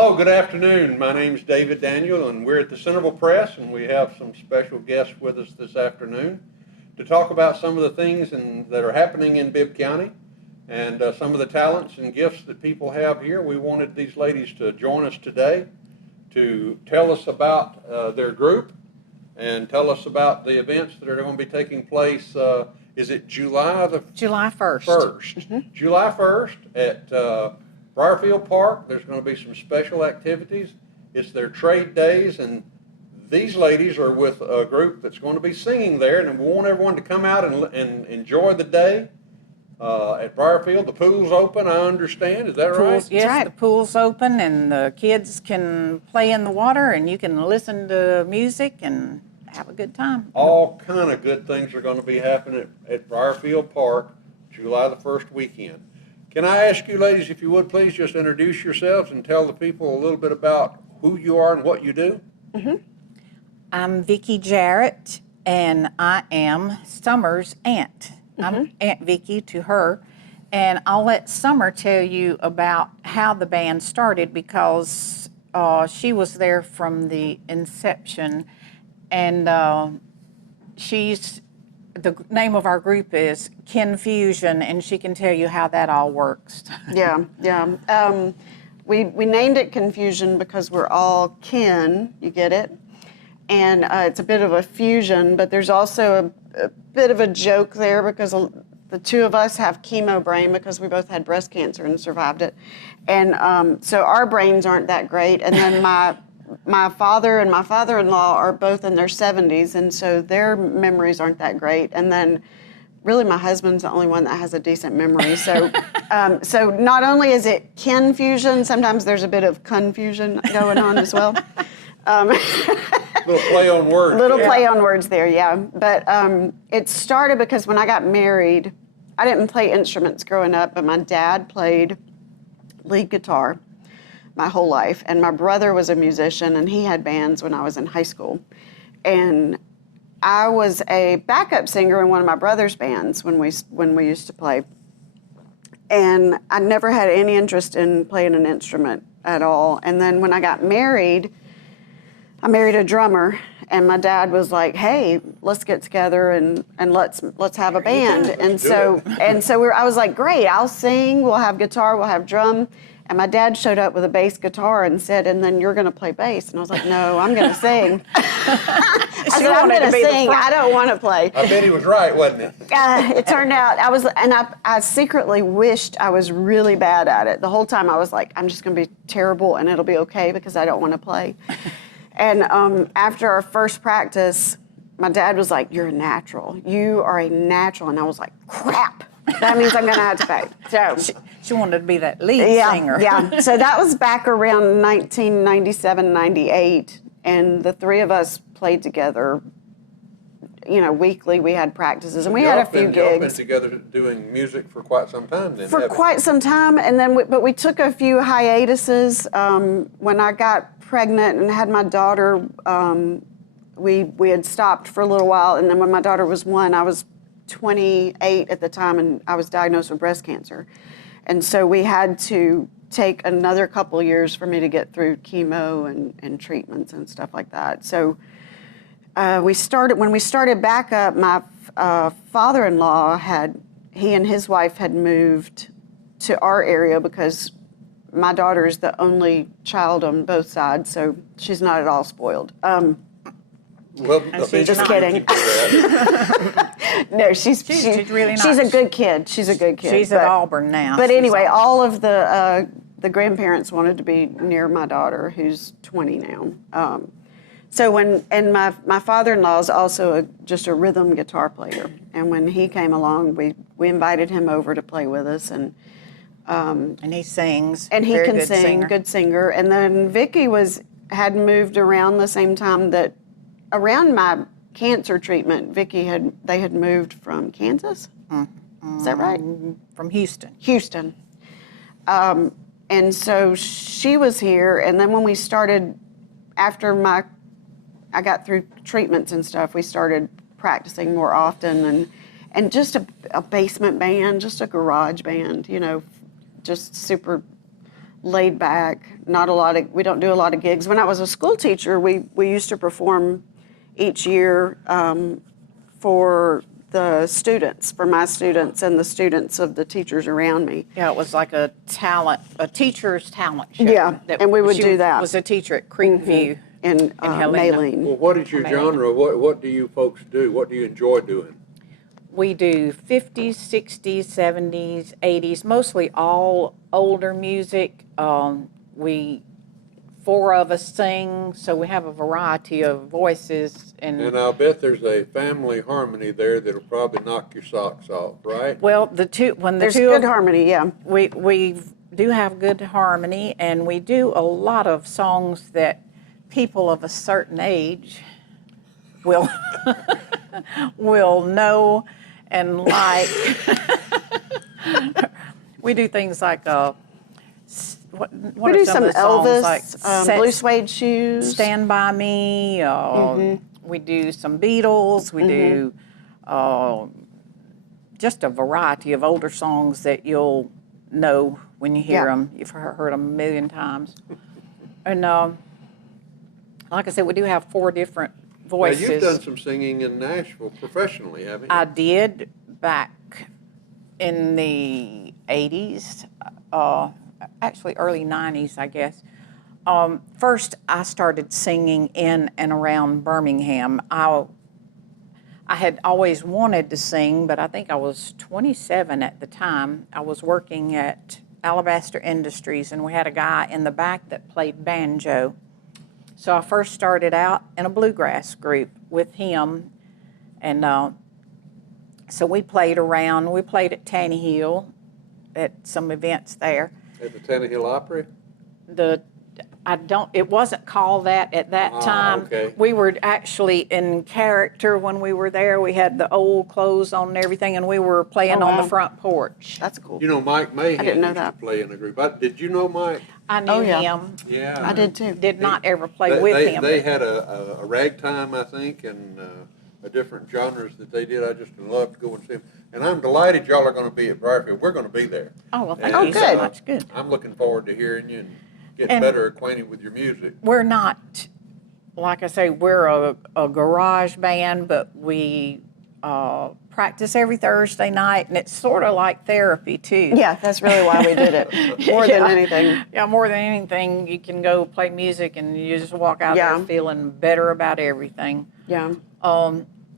Hello, good afternoon. My name's David Daniel, and we're at the Centreville Press, and we have some special guests with us this afternoon to talk about some of the things that are happening in Bibb County and some of the talents and gifts that people have here. We wanted these ladies to join us today to tell us about their group and tell us about the events that are going to be taking place. Is it July 1st? Mm-hmm. July 1st at Brierfield Park. There's going to be some special activities. It's their trade days, and these ladies are with a group that's going to be singing there, and we want everyone to come out and enjoy the day at Brierfield. The pool's open, I understand. Is that right? Yes, right. The pool's open, and the kids can play in the water, and you can listen to music and have a good time. All kind of good things are going to be happening at Brierfield Park, July the 1st weekend. Can I ask you ladies, if you would please just introduce yourselves and tell the people a little bit about who you are and what you do? Mm-hmm. I'm Vicki Jarrett, and I am Summer's aunt. I'm Aunt Vicki to her, and I'll let Summer tell you about how the band started because she was there from the inception, and the name of our group is Kinfusion, and she can tell you how that all works. Yeah. We named it Kinfusion because we're all kin, you get it? And it's a bit of a fusion, but there's also a bit of a joke there because the two of us have chemo brain because we both had breast cancer and survived it. And so our brains aren't that great. And then my father and my father-in-law are both in their 70s, and so their memories aren't that great. And then really my husband's the only one that has a decent memory. So so not only is it Kinfusion, sometimes there's a bit of confusion going on as well. Little play on words. Play on words there, yeah. But it started because when I got married, I didn't play instruments growing up, but my dad played lead guitar my whole life, and my brother was a musician, and he had bands when I was in high school. And I was a backup singer in one of my brother's bands when we used to play. And I never had any interest in playing an instrument at all. And then when I got married, I married a drummer, and my dad was like, "Hey, let's get together and let's have a band." And so I was like, "Great, I'll sing. We'll have guitar. We'll have drum." And my dad showed up with a bass guitar and said, "And then you're going to play bass." And I was like, "No, I'm going to sing." I said, "I'm going to sing. I don't want to play." I bet he was right, wasn't it? It turned out I secretly wished I was really bad at it. The whole time I was like, "I'm just going to be terrible, and it'll be okay because I don't want to play." And after our first practice, my dad was like, "You're a natural. You are a natural." And I was like, "Crap. That means I'm going to have to pay." So She wanted to be that lead singer. Yeah. So that was back around 1997, 98, and the three of us played together. You know, weekly we had practices, and we had a few gigs. Y'all been together doing music for quite some time then. For quite some time, and then but we took a few hiatuses. When I got pregnant and had my daughter, we had stopped for a little while, and then when my daughter was 1, I was 28 at the time, and I was diagnosed with breast cancer. And so we had to take another couple years for me to get through chemo and treatments and stuff like that. So when we started back up, my father-in-law he and his wife had moved to our area because my daughter's the only child on both sides, so she's not at all spoiled. Well, just kidding. No, she's really nice. She's a good kid. She's a good kid. She's at Auburn now. But anyway, all of the grandparents wanted to be near my daughter, who's 20 now. My father-in-law is also just a rhythm guitar player, and when he came along, we invited him over to play with us, and he sings. And he Very can good sing, singer. good singer. And then Vicki had moved around the same time that around my cancer treatment, they had moved from Kansas. Is that right? From Houston. Houston. And so she was here, and then when we started, after I got through treatments and stuff, we started practicing more often, and just a basement band, just a garage band, you know, just super laid back. Not a lot of. We don't do a lot of gigs. When I was a school teacher, we used to perform each year for the students, for my students and the students of the teachers around me. Yeah, it was like a teacher's talent show. Yeah, and we would she do that. Was a teacher at Creekview In Helena. Maylene. Well, what is your genre? What do you folks do? What do you enjoy doing? We do 50s, 60s, 70s, 80s, mostly all older music. Four of us sing, so we have a variety of voices. And I'll bet there's a family harmony there that'll probably knock your socks off, right? Well, There's good harmony, yeah. we do have good harmony, and we do a lot of songs that people of a certain age will will know and like. We do things like what We are do some some of the songs Elvis, like Blue Suede Shoes. Stand By Me. We do some Beatles. We do just a variety of older songs that you'll know when you hear them. You've heard them a million times. And like I said, we do have four different voices. Now, you've done some singing in Nashville professionally, haven't you? I did back in the 80s, actually early 90s, I guess. First, I started singing in and around Birmingham. I had always wanted to sing, but I think I was 27 at the time. I was working at Alabaster Industries, and we had a guy in the back that played banjo. So I first started out in a bluegrass group with him, and so we played around. We played at Tannehill at some events there. At the Tannehill Opry? It wasn't called that at that time. Okay. We were actually in character when we were there. We had the old clothes on and everything, and we were playing on the front porch. That's cool. You know, Mike Mahan didn't know used to that. play in a group. Did you know Mike? I knew him. Yeah. I did too. Did not ever play with him. They had a ragtime, I think, and a different genres that they did. I just love to go and see them. And I'm delighted y'all are going to be at Brierfield. We're going to be there. Oh, well, thank And, you so good. much. Good. I'm looking forward to hearing you and getting And- better acquainted with your music. We're not, like I say, we're a garage band, but we practice every Thursday night, and it's sort of like therapy, too. Yeah, that's really why we did it. More than anything. Yeah, more than anything, you can go play music and you just walk out Yeah. there feeling better about everything. Yeah.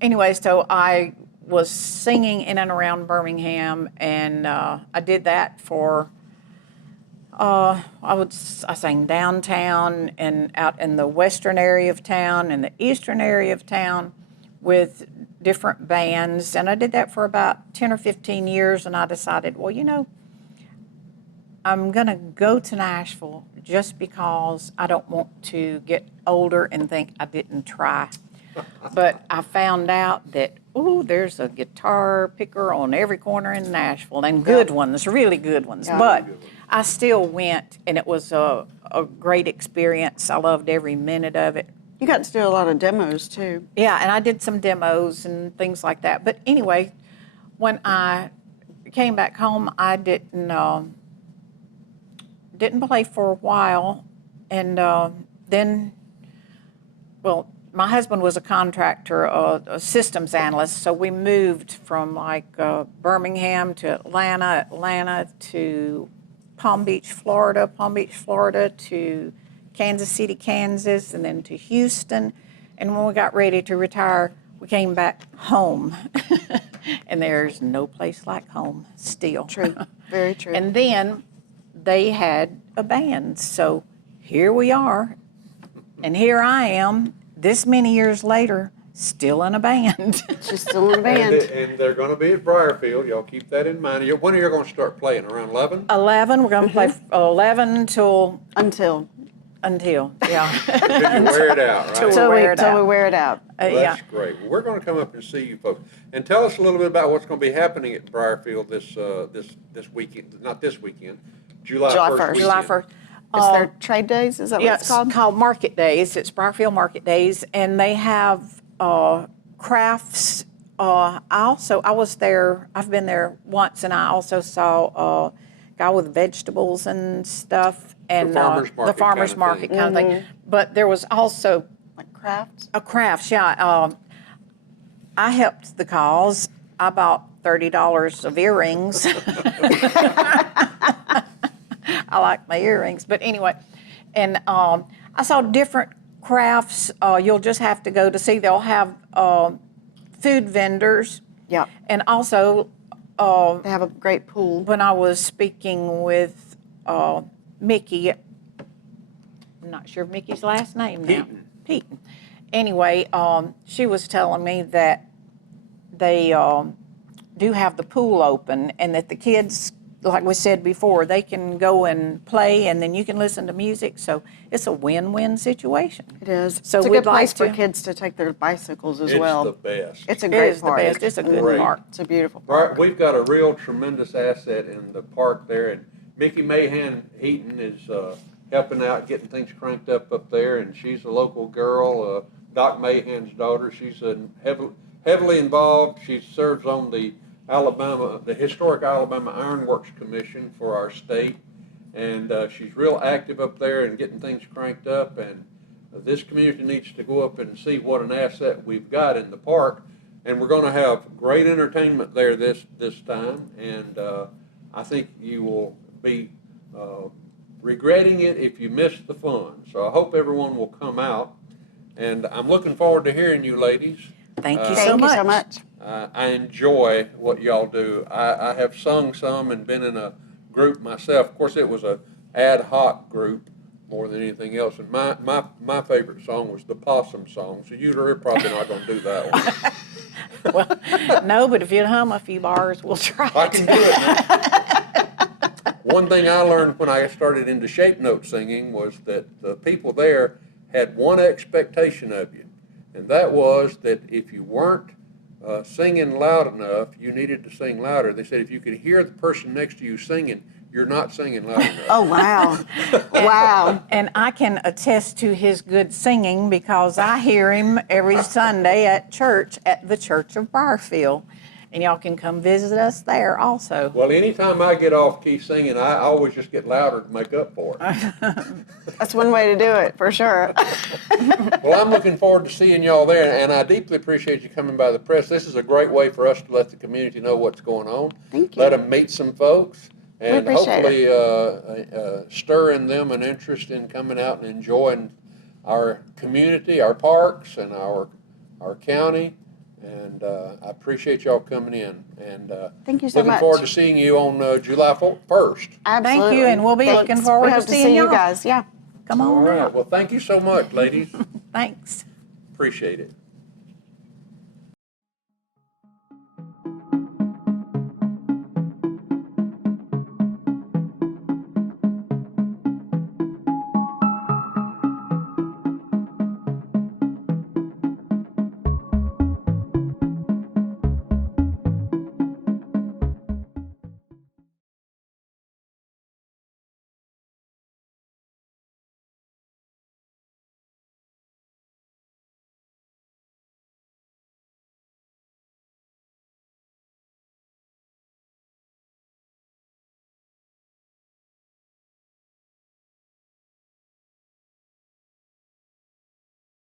Anyway, so I was singing in and around Birmingham, and I did that for, I sang downtown and out in the western area of town and the eastern area of town with different bands, and I did that for about 10 or 15 years, and I decided, well, you know, I'm going to go to Nashville just because I don't want to get older and think I didn't try. But I found out that, there's a guitar picker on every corner in Nashville, and good ones, really good ones. Yeah. But I still went, and it was a great experience. I loved every minute of it. You got to do a lot of demos too. Yeah, and I did some demos and things like that. But anyway, when I came back home, I didn't play for a while, and then, well, my husband was a contractor, a systems analyst, so we moved from Birmingham to Atlanta to Palm Beach, Florida to Kansas City, Kansas, and then to Houston. And when we got ready to retire, we came back home. And there's no place like home still. True. Very true. And then they had a band. So here we are. And here I am, this many years later, still in a band. She's still in a band. And they're going to be at Brierfield. Y'all keep that in mind. When are you going to start playing? Around 11? 11, we're going to play 11 Until. yeah. Until you wear it out, right? Till Till wear we, it till out. we wear it out. Well, Yeah. that's great. Well, we're going to come up and see you folks. And tell us a little bit about what's going to be happening at Brierfield this weekend, not this weekend, July July 1st. 1st. weekend. July 1st. Is there trade days? Is that what Yeah, it's called? Market Days. It's Brierfield Market Days, and they have crafts. I was there. I've been there once, and I also saw a guy with vegetables and stuff, and farmer's market the farmer's kind of market thing. kind of thing. But there was also Like crafts? a crafts, yeah. I helped the cause. I bought $30 of earrings. I like my earrings, but anyway, and I saw different crafts. You'll just have to go to see. They'll have food vendors. Yeah. And also, They have a great pool. when I was speaking with Mickey, I'm not sure of Mickey's last name now. Peaton. Anyway, she was telling me that they do have the pool open, and that the kids, like we said before, they can go and play, and then you can listen to music. So it's a win-win situation. It is. So it's a we'd good place like for to- kids to take their bicycles as It's well. the best. It's a It great is the park. best. It's a good Great. park. It's a beautiful Right, park. we've got a real tremendous asset in the park there, and Mickey Mahan Heaton is helping out, getting things cranked up there, and she's a local girl, Doc Mahan's daughter. She's heavily involved. She serves on the Historic Alabama Ironworks Commission for our state, and she's real active up there and getting things cranked up, and this community needs to go up and see what an asset we've got in the park. And we're going to have great entertainment there this time, and I think you will be regretting it if you miss the fun. So I hope everyone will come out, and I'm looking forward to hearing you ladies. Thank you Thank so you much. so much. I enjoy what y'all do. I have sung some and been in a group myself. Of course, it was a ad hoc group more than anything else. And my favorite song was the Possum Song. So you're probably not going to do that one. Well, no, but if you'd hum a few bars, we'll try I it. can do it now. One thing I learned when I started into shape note singing was that the people there had one expectation of you, and that was that if you weren't singing loud enough, you needed to sing louder. They said if you could hear the person next to you singing, you're not singing loud enough. Oh, wow. Wow. And I can attest to his good singing because I hear him every Sunday at church at the Church of Brierfield. And y'all can come visit us there also. Well, anytime I get off key singing, I always just get louder to make up for it. That's one way to do it, for sure. Well, I'm looking forward to seeing y'all there, and I deeply appreciate you coming by the press. This is a great way for us to let the community know what's going on. Thank you. Let them meet some folks, and appreciate hopefully stir in them an interest in coming out and enjoying our community, our parks, and our county. And I appreciate y'all coming in. And Thank you so looking much. forward to seeing you on July 1st. Absolutely. Thank you, and we'll be Thanks. looking forward we to hope seeing see you y'all. guys. Yeah. Come All on right. out. Well, thank you so much, ladies. Thanks. Appreciate it.